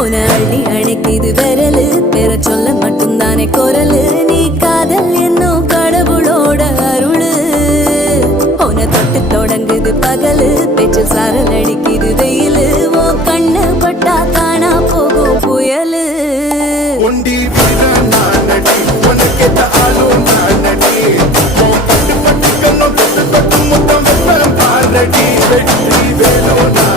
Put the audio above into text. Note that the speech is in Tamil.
உன அள்ளி அணைக்குது விரலு பெற சொல்ல மட்டும்தானே குரலு நீ காதல் என்னும் கடவுளோட அருளு உன தொட்டு தொடங்குது பகலு பேச்சு சாரல் அடிக்குது வெயிலு ஓ கண்ணு பட்டா காணா போகும் புயலு ஒண்டி வீரன் நானடி உனக்கேத்த ஆளும் நானடி பட்டு பட்டு கண்ணம் தொட்டு தொட்டு முத்தம் வெப்பம் பாரடி வெற்றி வேலோ நான்